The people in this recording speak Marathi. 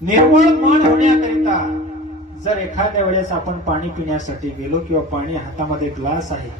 निर्मळ मन होण्याकरिता जर एखाद्या वेळेस आपण पाणी पिण्यासाठी गेलो किंवा पाणी हातामध्ये ग्लास आहे